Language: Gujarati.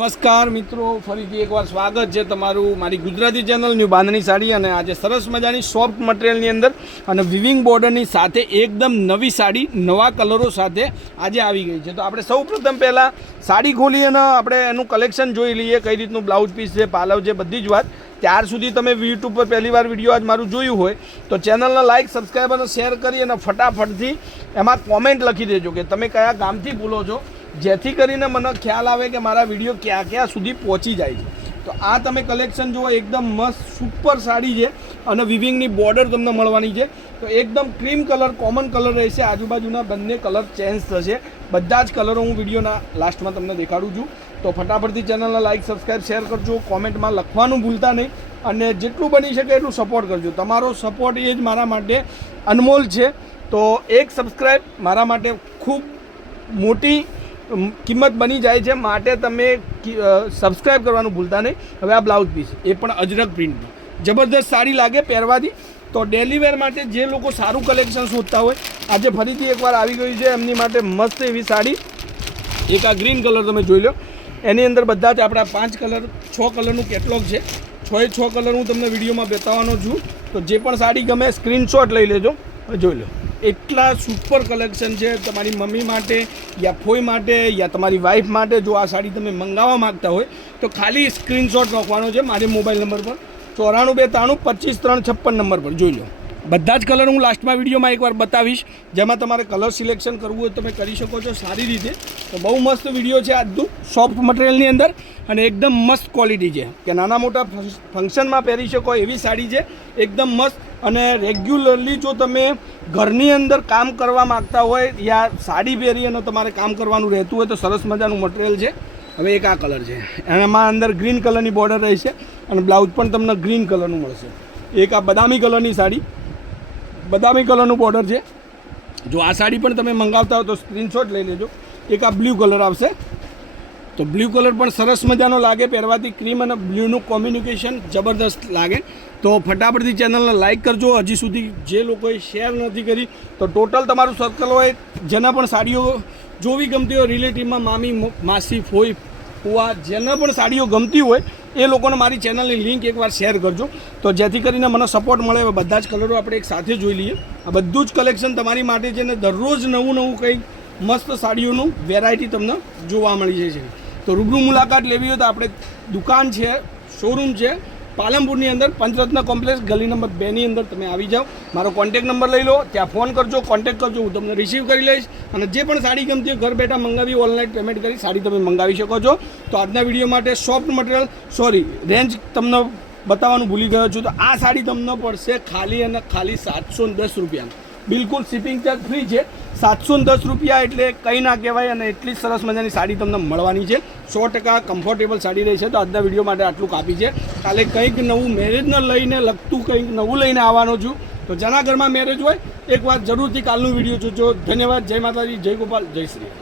નમસ્કાર મિત્રો, ફરીથી એકવાર સ્વાગત છે તમારું મારી ગુજરાતી ચેનલ ન્યૂ બાંધણી સાડી. અને આજે સરસ મજાની સોફ્ટ મટીરિયલની અંદર અને વિવિંગ બોર્ડરની સાથે એકદમ નવી સાડી નવા કલરો સાથે આજે આવી ગઈ છે. તો આપણે સૌ પ્રથમ પહેલાં સાડી ખોલી અને આપણે એનું કલેક્શન જોઈ લઈએ, કઈ રીતનું બ્લાઉઝ પીસ છે, પાલવ છે, બધી જ વાત. ત્યાર સુધી તમે યુટ્યુબ પર પહેલી વાર વિડીયો આજ મારું જોયું હોય તો ચેનલને લાઇક, સબસ્ક્રાઈબ અને શેર કરી અને ફટાફટથી એમાં કોમેન્ટ લખી દેજો કે તમે કયા ગામથી બોલો છો, જેથી કરીને મને ખ્યાલ આવે કે મારા વિડીયો ક્યાં ક્યાં સુધી પહોંચી જાય છે. તો આ તમે કલેક્શન જુઓ, એકદમ મસ્ત સુપર સાડી છે અને વિવિંગની બોર્ડર તમને મળવાની છે. તો એકદમ ક્રીમ કલર કોમન કલર રહેશે, આજુબાજુના બંને કલર ચેન્જ થશે. બધા જ કલરો હું વિડીયોના લાસ્ટમાં તમને દેખાડું છું. તો ફટાફટથી ચેનલને લાઇક, સબસ્ક્રાઈબ, શેર કરજો, કોમેન્ટમાં લખવાનું ભૂલતા નહીં અને જેટલું બની શકે એટલું સપોર્ટ કરજો. તમારો સપોર્ટ એ જ મારા માટે અનમોલ છે. તો એક સબસ્ક્રાઈબ મારા માટે ખૂબ મોટી કિંમત બની જાય છે, માટે તમે સબસ્ક્રાઈબ કરવાનું ભૂલતા નહીં. હવે આ બ્લાઉઝ પીસ એ પણ અજરક પ્રિન્ટમાં જબરદસ્ત સાડી લાગે પહેરવાથી. તો ડેલી વેર માટે જે લોકો સારું કલેક્શન શોધતા હોય, આજે ફરીથી એકવાર આવી ગયું છે એમની માટે મસ્ત એવી સાડી. એક આ ગ્રીન કલર તમે જોઈ લો, એની અંદર બધા જ આપણા 5 કલર 6 કલરનું કેટલોગ છે. 6 કલર હું તમને વિડીયોમાં બતાવવાનો છું. તો જે પણ સાડી ગમે સ્ક્રીનશોટ લઈ લેજો, જોઈ લો. એટલા સુપર કલેક્શન છે તમારી મમ્મી માટે યા ફોઈ માટે યા તમારી વાઈફ માટે. જો આ સાડી તમે મંગાવવા માગતા હોય તો ખાલી સ્ક્રીનશોટ નાખવાનો છે મારે મોબાઈલ નંબર પર 9423325356 નંબર પર. જોઈ લો, બધા જ કલર હું લાસ્ટમાં વિડીયોમાં એકવાર બતાવીશ, જેમાં તમારે કલર સિલેક્શન કરવું હોય તમે કરી શકો છો સારી રીતે. તો બહુ મસ્ત વિડીયો છે આજનું સોફ્ટ મટીરિયલની અંદર અને એકદમ મસ્ત ક્વોલિટી છે કે નાના મોટા ફંક્શનમાં પહેરી શકો એવી સાડી છે, એકદમ મસ્ત. અને રેગ્યુલરલી જો તમે ઘરની અંદર કામ કરવા માગતા હોય યા સાડી પહેરી અને તમારે કામ કરવાનું રહેતું હોય તો સરસ મજાનું મટીરિયલ છે. હવે એક આ કલર છે, એમાં અંદર ગ્રીન કલરની બોર્ડર રહેશે અને બ્લાઉઝ પણ તમને ગ્રીન કલરનું મળશે. એક આ બદામી કલરની સાડી, બદામી કલરનું બોર્ડર છે. જો આ સાડી પણ તમે મંગાવતા હો તો સ્ક્રીનશોટ લઈ લેજો. એક આ બ્લુ કલર આવશે, તો બ્લુ કલર પણ સરસ મજાનો લાગે પહેરવાથી. ક્રીમ અને બ્લુનું કોમ્યુનિકેશન જબરદસ્ત લાગે. તો ફટાફટથી ચેનલને લાઇક કરજો. હજી સુધી જે લોકોએ શેર નથી કરી તો ટોટલ તમારું સર્કલ હોય જેના પણ સાડીઓ જોવી ગમતી હોય, રિલેટિવમાં મામી, માસી, ફોઈ, ફુવા, જેને પણ સાડીઓ ગમતી હોય એ લોકોને મારી ચેનલની લિંક એકવાર શેર કરજો, તો જેથી કરીને મને સપોર્ટ મળે. હવે બધા જ કલરો આપણે એક સાથે જોઈ લઈએ. આ બધું જ કલેક્શન તમારી માટે છે ને દરરોજ નવું કંઈક મસ્ત સાડીઓનું વેરાયટી તમને જોવા મળી જાય છે. તો રૂબરૂ મુલાકાત લેવી હોય તો આપણે દુકાન છે, શોરૂમ છે પાલનપુરની અંદર, પંચરત્ન કોમ્પ્લેક્સ ગલી નંબર 2 ની અંદર તમે આવી જાઓ. મારો કોન્ટેક નંબર લઈ લો, ત્યાં ફોન કરજો, કોન્ટેક કરજો, હું તમને રિસીવ કરી લઈશ. અને જે પણ સાડી ગમતી હોય ઘર બેઠા મંગાવી, ઓનલાઈન પેમેન્ટ કરી સાડી તમે મંગાવી શકો છો. તો આજના વિડીયો માટે સોફ્ટ મટીરિયલ રેન્જ તમને બતાવવાનું ભૂલી ગયો છું. તો આ સાડી તમને પડશે ખાલી અને ખાલી 710 રૂપિયા. બિલકુલ શિપિંગ ચાર્જ ફ્રી છે. 710 રૂપિયા એટલે કંઈ ના કહેવાય અને એટલી સરસ મજાની સાડી તમને મળવાની છે. 100% કમ્ફર્ટેબલ સાડી રહી છે. તો આજના વિડીયો માટે આટલું કાપી છે. કાલે કંઈક નવું મેરેજને લઈને લગતું કંઈક નવું લઈને આવવાનો છું. તો જેના ઘરમાં મેરેજ હોય એકવાર જરૂરથી કાલનું વિડીયો જોજો. ધન્યવાદ. જય માતાજી, જય ગોપાલ, જય શ્રી.